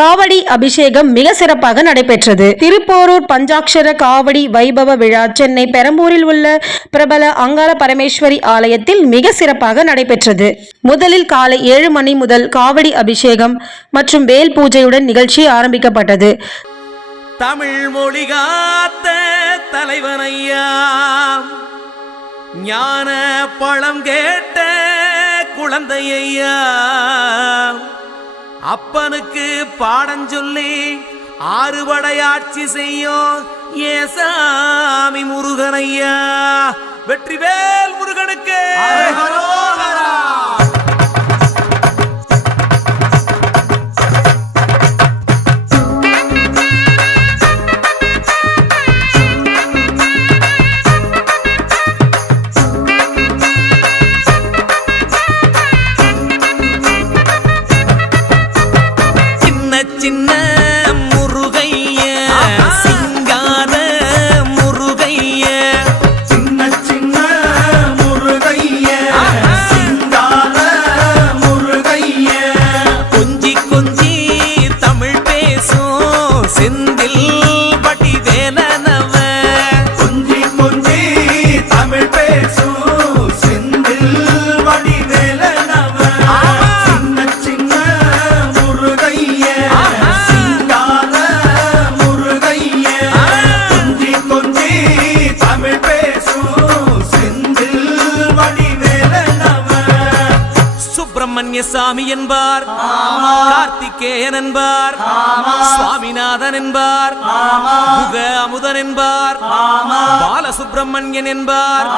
காவடி அபிஷேகம் மிக சிறப்பாக நடைபெற்றது. திருப்போரூர் பஞ்சாட்சர காவடி வைபவ விழா சென்னை பெரம்பூரில் உள்ள பிரபல அங்காள பரமேஸ்வரி ஆலயத்தில் மிக சிறப்பாக நடைபெற்றது. முதலில் காலை 7 மணி முதல் காவடி அபிஷேகம் மற்றும் வேல் பூஜையுடன் நிகழ்ச்சி ஆரம்பிக்கப்பட்டது. தமிழ் மொழி காத்த தலைவனையா, ஞான பழம் கேட்ட குழந்தையா, அப்பனுக்கு பாடஞ்சொல்லி ஆறுபடையாட்சி செய்யும் ஏசாமி முருகனையா. வெற்றிவேல் முருகனுக்கு சின்ன முருகைய, சிங்கார முருகைய, சின்ன சின்ன முருகைய, சிங்கார முருகைய, கொஞ்சி கொஞ்சி தமிழ் பேசும் செந்தில் பட்டி வேலனவ, கொஞ்சி கொஞ்சி தமிழ் பேசும் செந்தில் பட்டி வேலனவ, சின்ன சின்ன முருகைய, சிங்கார முருகைய, கொஞ்சி கொஞ்சி தமிழ் பேசும் செந்தில் பட்டி வேலனவ. சுப்பிரமணிய சாமி என்பார், கார்த்திகேயன் என்பார், சுவாமிநாதன் என்பார், முக அமுதன் என்பார், பாலசுப்பிரமணியன் என்பார்,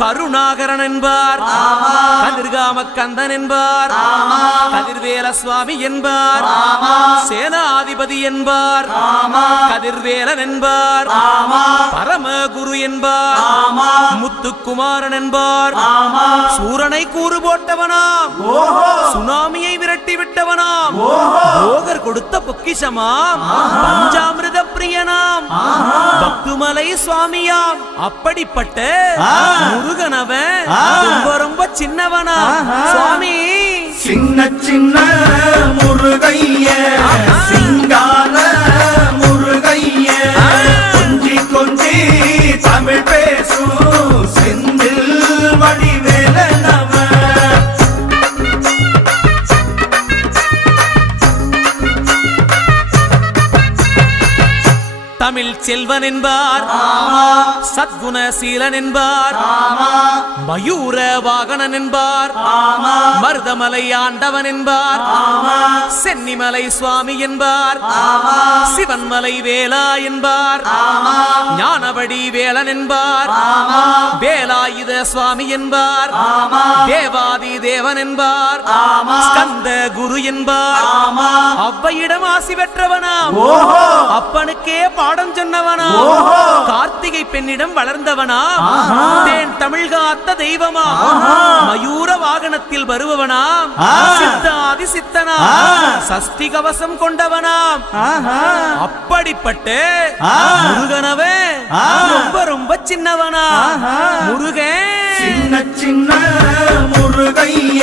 கருணாகரன் என்பார், கதிர்காம கந்தன் என்பார், கதிர்வேல சுவாமி என்பார், சேனாதிபதி என்பார், கதிர்வேலன் என்பார், பரமகுரு என்பார், முத்துக்குமாரன் என்பார், சூரனை கூறு போட்டவனாம், சுனாமியை விரட்டி விட்டவனாம், போகர் கொடுத்த பொக்கிஷமாம், பஞ்சாமிர்த பிரியனாம், பக்துமலை சுவாமியாம். அப்படிப்பட்ட முருகனவன் ரொம்ப ரொம்ப சின்னவனா சுவாமி. சின்ன சின்ன முருகைய, சிங்கார முருகைய, கொஞ்சி கொஞ்சி தமிழ் பேசும் செந்தில் வடிவேலனவ. தமிழ் செல்வன் என்பார், சத்குணசீலன் என்பார், மயூர வாகனன் என்பார், மருதமலை ஆண்டவன் என்பார், சென்னிமலை சுவாமி என்பார், சிவன்மலை வேலா என்பார், ஞானவடி வேலன் என்பார், வேலாயுத சுவாமி என்பார், தேவாதி தேவன் என்பார், ஸ்கந்த குரு என்பார், அவ்வையிடம் ஆசி பெற்றவனாம், அப்பனுக்கே பாடம் சொன்னவனா, கார்த்திகை பெண்ணிடம் வளர்ந்தவனா, தேன் தமிழ் காத்த தெய்வமா, மயூர வாகனத்தில் வருபவனாம், சித்தாதி சித்தனா, சஷ்டி கவசம் கொண்டவனாம். அப்படிப்பட்ட முருகனவே ரொம்ப ரொம்ப சின்னவனா முருகன். சின்ன சின்ன முருகைய,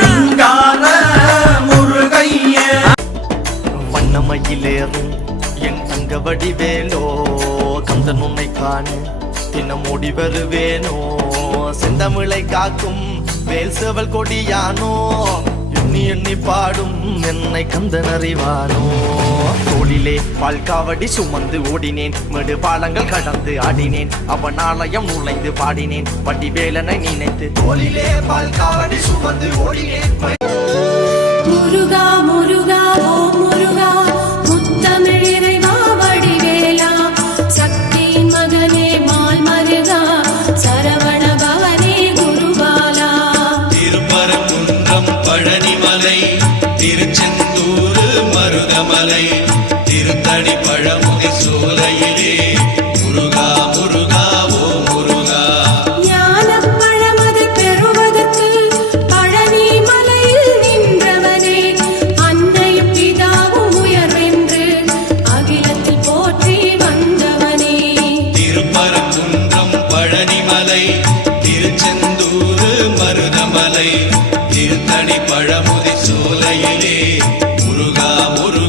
சிங்கார முருகைய, வண்ணமயிலேறும் என் தங்க வடிவேலோ, கந்தன் உன்னை காண தினம் ஓடி வருவேனோ, செந்தமிழை காக்கும் வேல் சேவல் கொடியானோ, எண்ணி எண்ணி பாடும் என்னை கந்தன் அறிவானோ. தோளிலே பால்காவடி சுமந்து ஓடினேன், மேடு பாலங்கள் கடந்து ஆடினேன், அவன் ஆலயம் நுழைந்து பாடினேன், வடிவேலனை நினைத்து. தோளிலே பால்காவடி சுமந்து ஓடினேன். முருகா முருகா ஓ முருகா, முத்தமிழ் இறைவா வடிவேலா, சக்தியின் மகனே மால் மருகா, சரவண பவனே குருபாலா. திருப்பரங்குன்றம் பழனிமலை, திருச்செந்தூர் மருதமலை, திருத்தணி பழமுதி சோலையிலே முருகா முருகா ஓ முருகா. ஞானப் பழமதை பெறுவதற்கு பழனி மலையில் நின்றவனே, அன்னையும் பிதாவும் உயர்வென்று அகிலத்தில் போற்றி வந்தவனே. திருப்பரங்குன்றம் பழனிமலை, திருச்செந்தூர் மருதமலை, திருத்தணி பழமுதி சோலையிலே முருகா முருகா.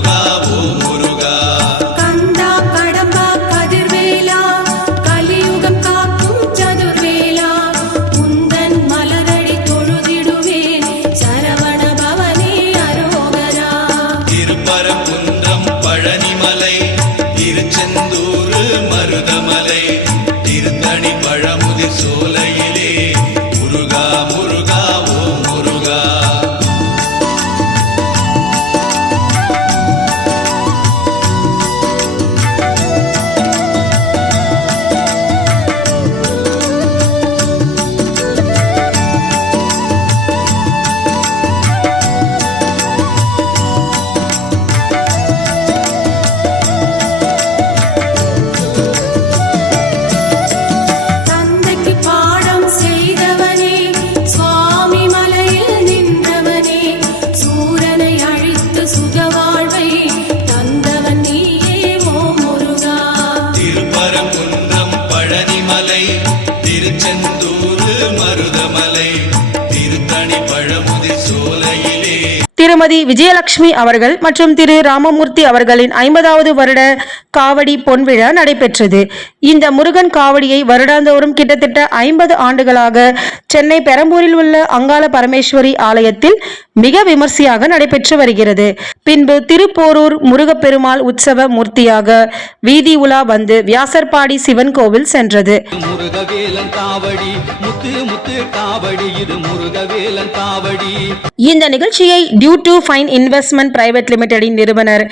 திருமதி விஜயலட்சுமி அவர்கள் மற்றும் திரு ராமமூர்த்தி அவர்களின் 50வது வருட காவடி பொன்விழா நடைபெற்றது. இந்த முருகன் காவடியை வருடாந்தோறும் கிட்டத்தட்ட 50 ஆண்டுகளாக சென்னை பெரம்பூரில் உள்ள அங்காள பரமேஸ்வரி ஆலயத்தில் மிக விமர்சையாக நடைபெற்று வருகிறது. பின்பு திருப்போரூர் முருகப்பெருமாள் உற்சவ மூர்த்தியாக வீதி உலா வந்து வியாசர்பாடி சிவன் கோவில் சென்றது. முருகவேலன் காவடி முத்து முத்து காவடி இது முருகவேலன் காவடி. இந்த நிகழ்ச்சியை due to fine investment private லிமிடெடின் நிறுவனர்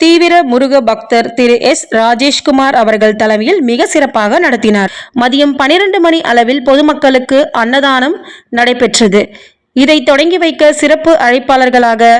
தீவிர முருக பக்தர் திரு எஸ் ராஜேஷ்குமார் அவர்கள் தலைமையில் மிக சிறப்பாக நடத்தினார். மதியம் 12 மணி அளவில் பொதுமக்களுக்கு அன்னதானம் நடைபெற்றது. இதை தொடங்கி வைக்க சிறப்பு அழைப்பாளர்களாக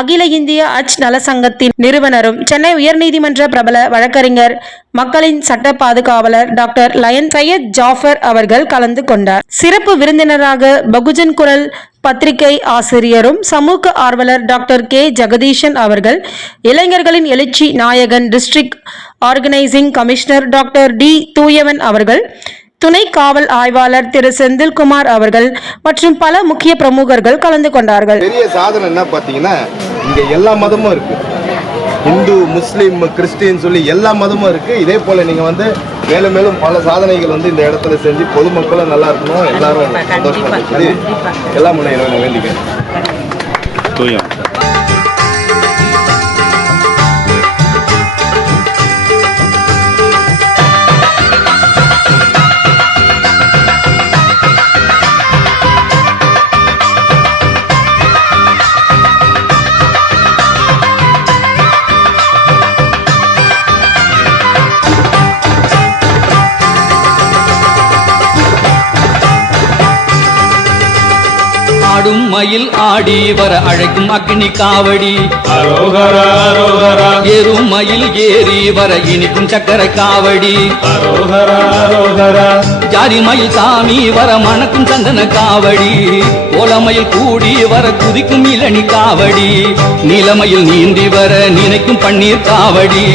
அகில இந்திய அச் நல சங்கத்தின் நிறுவனரும் சென்னை உயர்நீதிமன்ற பிரபல வழக்கறிஞர் மக்களின் சட்ட பாதுகாவலர் டாக்டர் லயன் சையத் ஜாஃபர் அவர்கள் கலந்து கொண்டார். சிறப்பு விருந்தினராக பகுஜன் குரல் பத்திரிகை ஆசிரியரும் சமூக ஆர்வலர் டாக்டர் கே ஜெகதீஷன் அவர்கள், இளைஞர்களின் எழுச்சி நாயகன் district organising commissioner doctor D Thooyavan அவர்கள், துணை காவல் ஆய்வாளர் திரு செந்தில்குமார் அவர்கள் மற்றும் பல முக்கிய பிரமுகர்கள் கலந்து கொண்டார்கள். பெரிய சாதனை என்ன பார்த்தீங்கன்னா, இங்க எல்லா மதமும் இருக்கு. இந்து, முஸ்லீம், கிறிஸ்டின் சொல்லி எல்லா மதமும் இருக்கு. இதே போல நீங்க வந்து மேலும் மேலும் பல சாதனைகள் வந்து இந்த இடத்துல செஞ்சு பொதுமக்களும் நல்லா இருக்கணும், எல்லாரும் சந்தோஷமா சொல்லி எல்லா முனையிலும் வேண்டிக்கிறேன். ஆடும் மயில் ஆடி வர அழைக்கும் அக்னி காவடி ஏறும் மயில் ஏறி வர இனிக்கும் சக்கரை காவடி ஜாதி மயில் சாமி வர மணக்கும் சந்தன காவடி கோலமயில் கூடி வர குதிக்கும் இளநி காவடி நீலமயில் நீந்தி வர நினைக்கும் பன்னீர் காவடி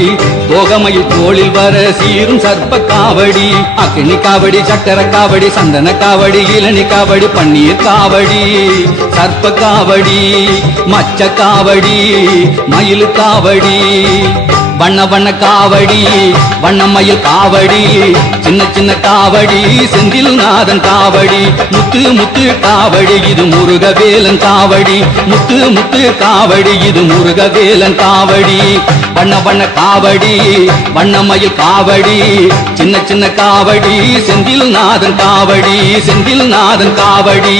போகமயில் தோளில் வர சீரும் சர்ப்ப காவடி அக்னி காவடி சக்கரை காவடி சந்தன காவடி இளநி காவடி பன்னீர் காவடி சர்ப்ப காவடி மச்ச காவடி மயில் காவடி வண்ண வண்ண காவடி வண்ணமயில் காவடி சின்ன சின்ன காவடி செந்தில் நாதன் காவடி முத்து முத்து காவடி இது முருகவேலன் காவடி முத்து முத்து காவடி இது முருகவேலன் காவடி வண்ண வண்ண காவடி வண்ணமயில் காவடி சின்ன சின்ன காவடி செந்தில் நாதன் காவடி செந்தில் நாதன் காவடி.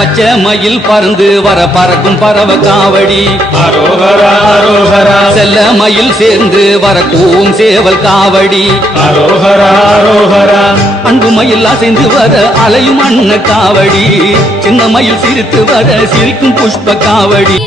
பச்சை மயில் பறந்து வர பறக்கும் பறவை காவடி செல்ல மயில் சேர்ந்து வர கூவும் சேவல் காவடி அன்பு மயில் அசைந்து வர அலையும் அண்ண காவடி சின்ன மயில் சிரித்து வர சிரிக்கும் புஷ்ப காவடி.